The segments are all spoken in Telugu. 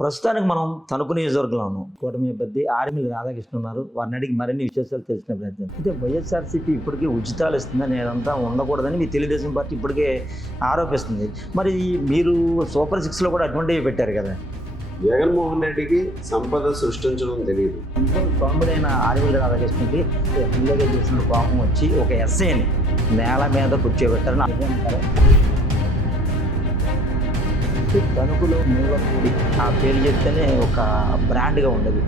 ప్రస్తుతానికి మనం తణుకు నియోజకవర్గంలో ఉన్నాం. కూటమి అభ్యర్థి ఆర్మిల్లి రాధాకృష్ణ ఉన్నారు. వారిని అడిగి మరిన్ని విశేషాలు తెలిసిన ప్రయత్నం. అయితే వైఎస్ఆర్సీపీ ఇప్పటికీ ఉచితాలు ఇస్తుందని, అదంతా ఉండకూడదని మీ తెలుగుదేశం పార్టీ ఇప్పటికే ఆరోపిస్తుంది. మరి మీరు సూపర్ 6లో కూడా అటువంటివి పెట్టారు కదా. జగన్మోహన్ రెడ్డికి సంపద సృష్టించడం తెలియదు. కామెడైన ఆర్మిల్లి రాధాకృష్ణకి ఎమ్మెల్యేగా చేసిన కోపం వచ్చి ఒక ఎస్ఐని నేల మీద కూర్చోబెట్టారని అనుకుంటారు. తణుకులో మూలపూడి ఆ పేరు చెప్తేనే ఒక బ్రాండ్గా ఉండదు.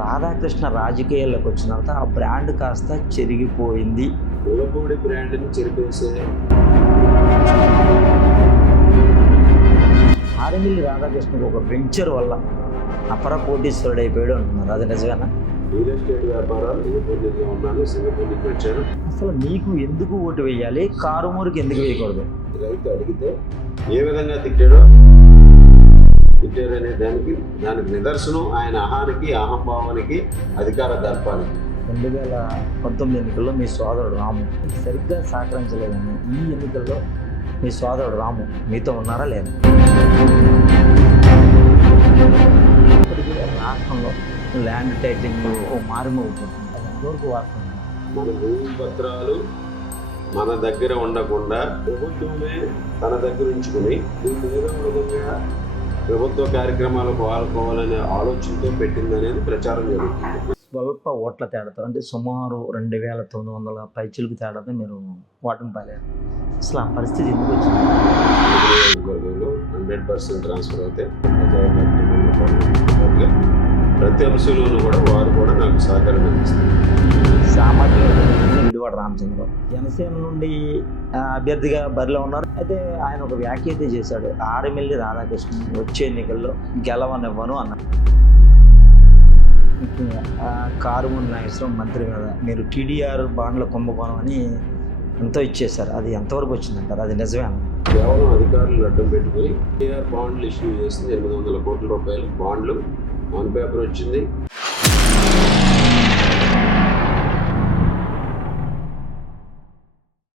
రాధాకృష్ణ రాజకీయాల్లోకి వచ్చిన తర్వాత ఆ బ్రాండ్ కాస్త చెరిగిపోయింది. మూలపూడి బ్రాండ్ని చెరిపేసే ఆర్మిల్లి రాధాకృష్ణకు ఒక వెంచర్ వల్ల అపర కోటీశ్వరుడు అయిపోయాడు అంటున్నారు. అది నిజమేనా? రియల్ ఎస్టేట్ వ్యాపారాలు సింగపూర్లో ఉన్నాను, సింగపూర్ నుంచి వచ్చాను. అసలు మీకు ఎందుకు ఓటు వేయాలి, కారుమూరికి ఎందుకు వేయకూడదు? రైతు అడిగితే ఏ విధంగా తిట్టారనే దానికి నిదర్శనం ఆయన అహానికి, అహంభావానికి, అధికార దర్పానికి. 2019 ఎన్నికల్లో మీ సోదరుడు రాము సరిగ్గా సహకరించలేదని ఈ ఎన్నికల్లో మీ సోదరుడు రాము మీతో ఉన్నారా లేదా? ఇప్పటికీ రాష్ట్రంలో ల్యాండ్ టైటిలింగ్ మారిమోగుతుంది. అది ఎంతవరకు వాడుతుంది? మన భూమి పత్రాలు మన దగ్గర ఉండకుండా ప్రభుత్వమే తన దగ్గర ఉంచుకుని దీన్ని ఏదో విధంగా ప్రభుత్వ కార్యక్రమాలకు వాడుకోవాలనే ఆలోచనతో పెట్టిందనేది ప్రచారం జరుగుతుంది. స్వల్ప ఓట్ల తేడాతో, అంటే సుమారు 2900 పైచిలకు తేడాతో మీరు ఓటమి పాలారు. అసలు ఆ పరిస్థితి ఎందుకు వచ్చింది? 100% ట్రాన్స్ఫర్ అయితే ప్రతి అంశంలోనూ కూడా వారు కూడా నాకు సహకారం అందిస్తారు. సామాజిక విడివాడ రామచంద్రరావు జనసేన నుండి అభ్యర్థిగా బరిలో ఉన్నారు. అయితే ఆయన ఒక వ్యాఖ్య అయితే చేశాడు, ఆర్మిల్లి రాధాకృష్ణ వచ్చే ఎన్నికల్లో గెలవనివ్వను అన్నారు. కారుమూరి నాగేశ్వరం మంత్రి మీద మీరు టీడీఆర్ బాండ్ల కుంభకోణం అని ఎంతో ఇచ్చేశారు. అది ఎంతవరకు వచ్చిందంటారు? అది నిజమే? కేవలం అధికారులు అడ్డం పెట్టుకుని టీఆర్ బాండ్లు ఇష్యూ చేసింది. 800 కోట్ల రూపాయలు బాండ్లు ఆన్ పేపర్ వచ్చింది.